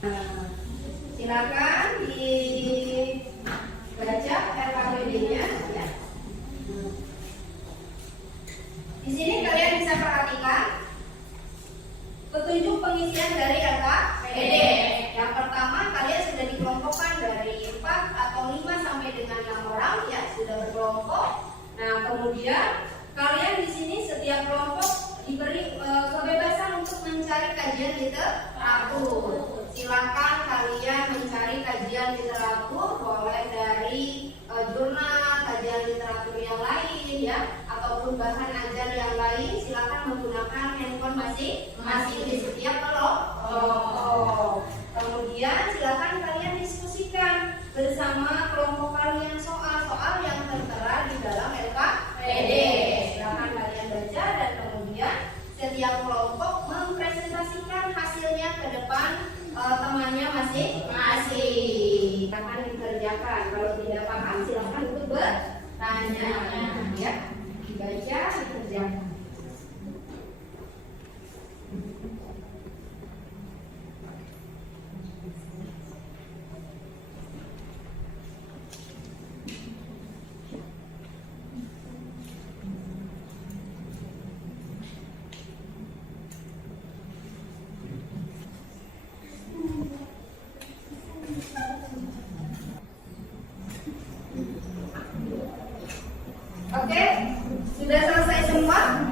Silakan dibaca RKPD-nya ya. Di sini kalian bisa perhatikan petunjuk pengisian dari RKPD. Yang pertama, kalian sudah dikelompokkan dari 4 atau 5 sampai dengan 6 orang ya, sudah berkelompok. Nah, kemudian kalian di sini setiap kelompok diberi kebebasan untuk mencari kajian literatur. Silakan kalian mencari kajian literatur, boleh dari jurnal, kajian literatur yang lain ya, ataupun bahan ajar yang lain. Silakan menggunakan handphone masing-masing di setiap kelompok. Kemudian silakan kalian diskusikan bersama kelompok kalian soal-soal yang tertera di dalam LKPD. Silakan kalian baca dan kemudian setiap kelompok mempresentasikan hasilnya ke depan temannya masing-masing. Akan dikerjakan. Kalau tidak paham silakan untuk bertanya ya. Dibaca, dikerjakan. Oke, sudah selesai semua?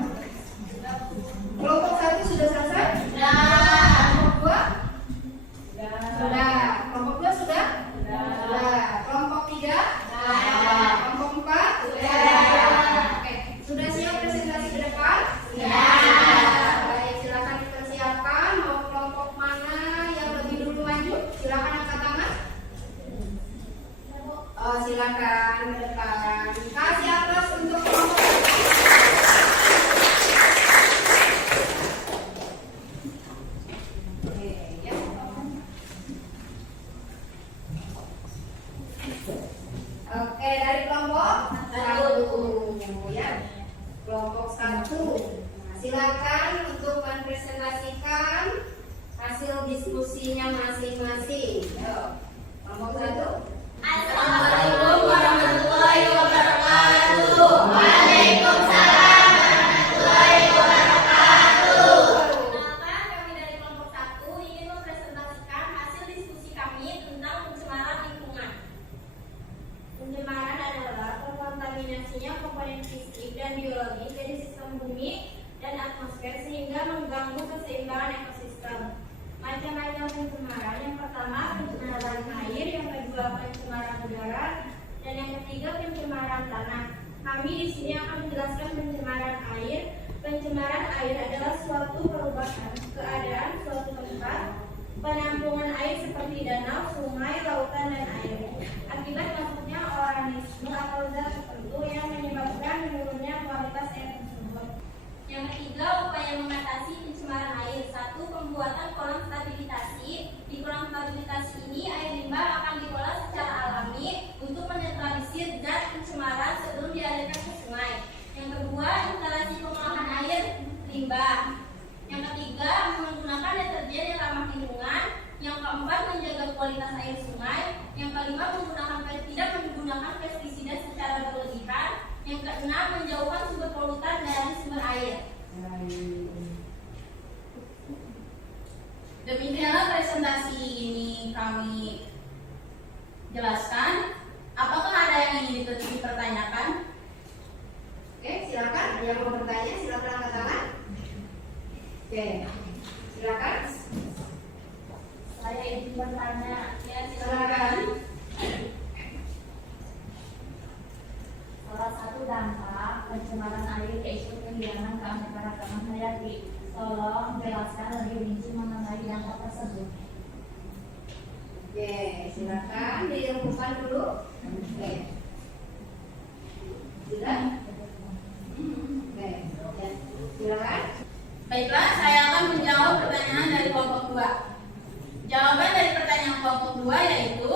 Kelompok 1 sudah selesai? Kelompok 2? Sudah. Kelompok 2 sudah? Sudah. Kelompok 3? Kelompok 4? Oke, sudah siap presentasi ke depan? Baik, silakan dipersiapkan. Mau kelompok mana yang lebih dulu maju? Silakan angkat tangan. Oh, silakan ke depan. Kasih aplaus untuk kelompok. Oke, ya. Oke, dari kelompok 1 ya. Kelompok 1. Silakan untuk mempresentasikan hasil diskusinya masing-masing. Kelompok 1. Assalamualaikum warahmatullahi wabarakatuh. Waalaikumsalam warahmatullahi wabarakatuh. Perkenalkan, kami dari kelompok 1 ingin mempresentasikan hasil diskusi kami tentang pencemaran lingkungan. Pencemaran adalah terkontaminasinya komponen fisik dan biologis dari sistem bumi dan atmosfer sehingga mengganggu keseimbangan ekosistem. Macam-macam pencemaran, yang pertama pencemaran air, yang kedua pencemaran udara, dan yang ketiga pencemaran tanah. Kami di sini akan menjelaskan pencemaran air. Pencemaran air adalah suatu perubahan keadaan suatu tempat penampungan air seperti danau, sungai, lautan, dan air akibat masuknya organisme atau zat tertentu yang menyebabkan menurunnya kualitas air tersebut. Yang ketiga, upaya mengatasi pencemaran air. 1. Pembuatan kolam stabilisasi. Di kolam stabilisasi ini air limbah akan diolah secara alami untuk menetralisir zat pencemaran sebelum dialirkan ke sungai. Yang kedua, instalasi pengolahan air limbah. Yang ketiga, menggunakan deterjen yang ramah lingkungan. Yang keempat, menjaga kualitas air sungai. Yang kelima, tidak menggunakan pestisida secara berlebihan. Yang keenam, menjauhkan sumber polutan dari sumber air. Demikianlah presentasi ini kami jelaskan. Apakah ada yang ingin dipertanyakan? Oke, silakan. Ada yang mau bertanya? Silakan angkat tangan. Oke, silakan. Saya ingin bertanya, ya Silakan. Salah satu dampak pencemaran air yaitu kehilangan keanekaragaman hayati. Tolong jelaskan lebih rinci mengenai dampak tersebut. Oke, silakan dirumpukan dulu. Oke. Sudah? Oke, ya. Silakan. Baiklah, saya akan menjawab pertanyaan dari kelompok 2. Jawaban dari pertanyaan kelompok 2 yaitu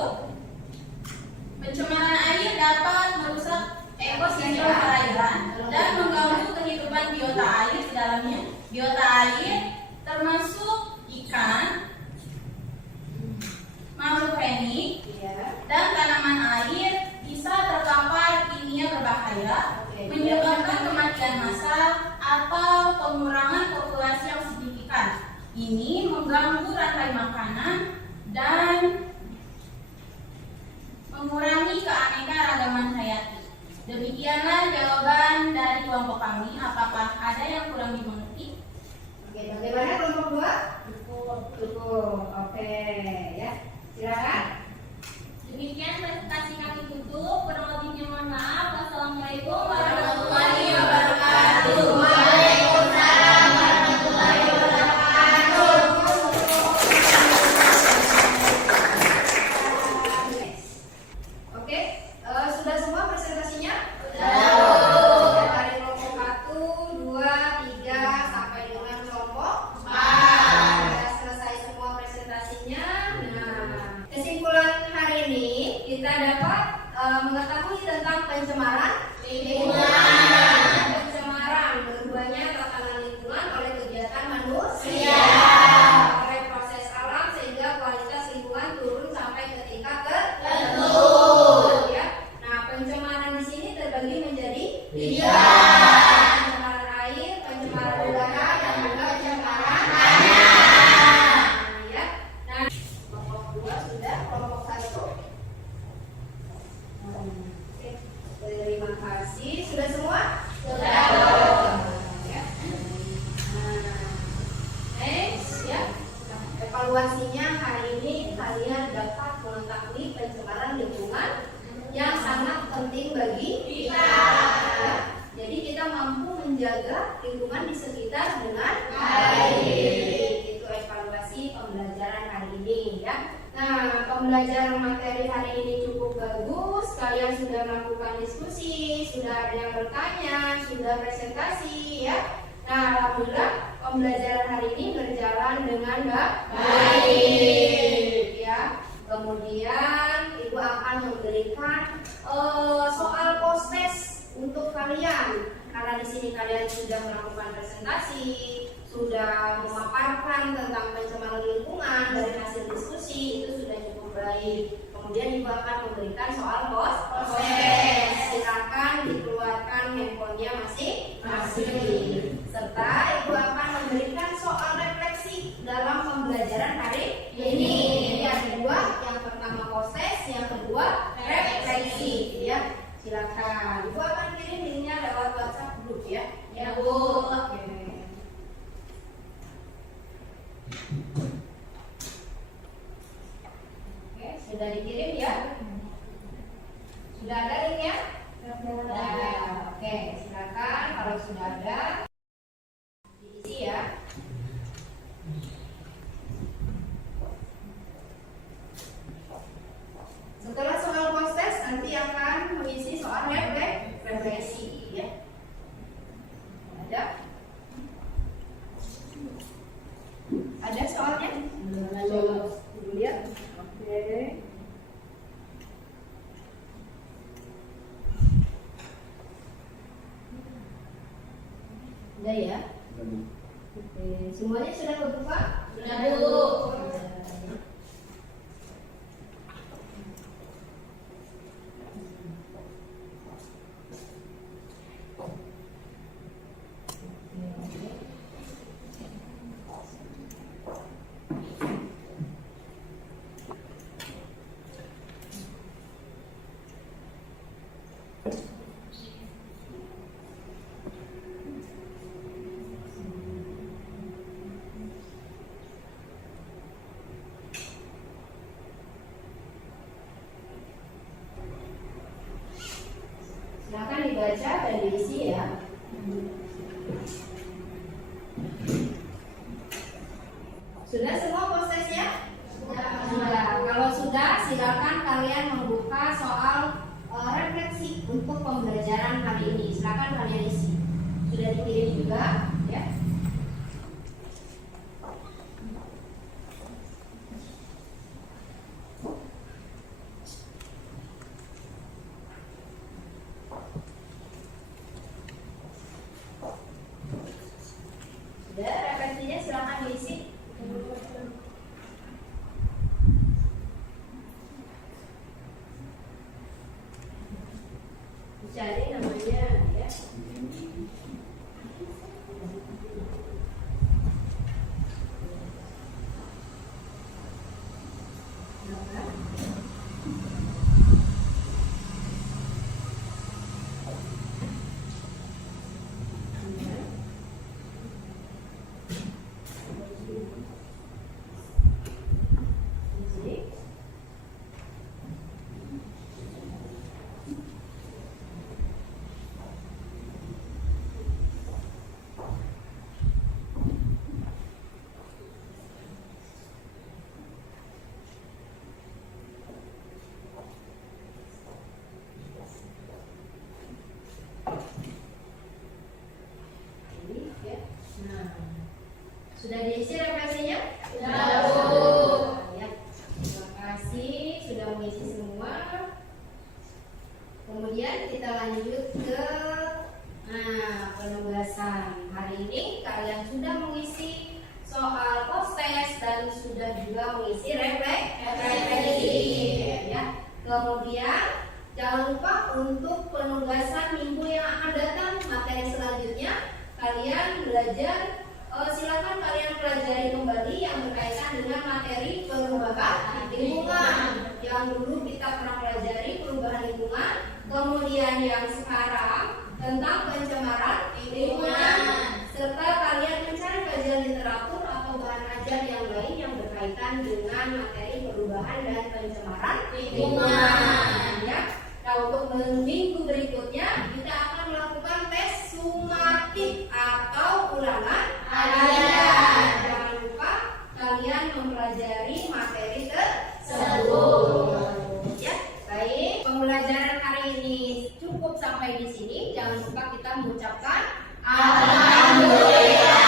pencemaran air dapat merusak ekosistem perairan dan mengganggu kehidupan biota air di dalamnya. Biota air termasuk ikan, ini mengganggu rantai makanan dan mengurangi keanekaragaman hayati. Demikianlah jawaban dari kelompok kami. Apakah ada yang kurang dimengerti? Oke, bagaimana kelompok 2? Cukup. Oke, ya. Silakan. Demikian presentasi kami tutup. Kurang lebihnya mohon maaf. Wassalamualaikum warahmatullahi wabarakatuh. Waalaikumsalam warahmatullahi wabarakatuh. Oke, sudah semua presentasinya? Sudah. Dari kelompok 1, 2, 3 sampai dengan kelompok 4. Sudah selesai semua presentasinya. Nah, kesimpulan hari ini kita dapat mengetahui tentang pencemaran lingkungan. Pencemaran berubahnya tatanan lingkungan oleh kegiatan manusia, oleh proses alam sehingga kualitas lingkungan turun sampai ke tingkat tertentu. Ya. Nah, pencemaran di sini terbagi menjadi 3. Pencemaran air, pencemaran udara, dan juga pencemaran tanah. Nah, ya. Nah, kelompok 2 sudah, kelompok 1. Oke, terima kasih. Sudah semua? Sudah. Ya. Nah, next ya. Evaluasinya hari ini kalian dapat mengetahui pencemaran lingkungan yang sangat penting bagi kita. Ya. Jadi kita mampu menjaga lingkungan di sekitar dengan baik. Itu evaluasi pembelajaran hari ini ya. Nah, pembelajaran materi hari ini cukup bagus. Kalian sudah melakukan diskusi, sudah ada yang bertanya, sudah presentasi ya. Nah, alhamdulillah pembelajaran hari ini berjalan dengan baik ya. Kemudian Ibu akan memberikan soal post-test untuk kalian. Karena di sini kalian sudah melakukan presentasi, sudah memaparkan tentang pencemaran lingkungan dari hasil diskusi, itu sudah cukup baik. Kemudian Ibu akan memberikan soal post-test. Silakan dikeluarkan handphonenya masing-masing. Serta Ibu akan memberikan soal refleksi dalam pembelajaran hari ini. Jadi ada 2, yang pertama post-test, yang kedua refleksi. Ya, silakan. Ibu akan kirim linknya lewat WhatsApp grup ya. Ya Bu. Oke. Oke, sudah dikirim ya? Sudah ada linknya? Sudah. Oke, silakan kalau sudah ada diisi ya. Setelah soal post-test nanti akan mengisi soal refleksi ya. Ada? Ada soalnya? Dulu lihat. Oke. Udah ya? Oke. Semuanya sudah kebuka? Sudah, Bu. Silakan dibaca dan diisi ya. Sudah semua prosesnya? Sudah. Kalau sudah, silakan kalian membuka soal refleksi untuk pembelajaran hari ini. Silakan kalian isi. Sudah dikirim juga, ya. Sudah, refleksinya silakan diisi. Dicari namanya ya. Sudah, Bu. Ya, terima kasih sudah mengisi semua. Kemudian kita lanjut ke penugasan. Hari ini kalian sudah mengisi soal post-test dan sudah juga mengisi refleksi. Ya. Kemudian jangan lupa untuk penugasan minggu yang akan datang, materi selanjutnya kalian belajar. Silakan kalian pelajari kembali yang berkaitan dengan materi perubahan lingkungan. Yang dulu kita pernah pelajari perubahan lingkungan, kemudian yang sekarang tentang pencemaran lingkungan, serta kalian mencari kajian literatur atau bahan ajar yang lain yang berkaitan dengan materi perubahan dan pencemaran lingkungan. Ya. Nah, untuk minggu berikutnya kita akan melakukan tes sumatif atau ulangan harian. Jangan lupa kalian mempelajari materi tersebut. Ya, baik. Pembelajaran hari ini cukup sampai di sini. Jangan lupa kita mengucapkan alhamdulillah.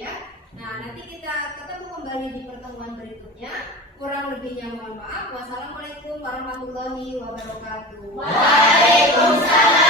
Ya. Nah, nanti kita ketemu kembali di pertemuan berikutnya. Kurang lebihnya mohon maaf. Wassalamualaikum warahmatullahi wabarakatuh. Waalaikumsalam.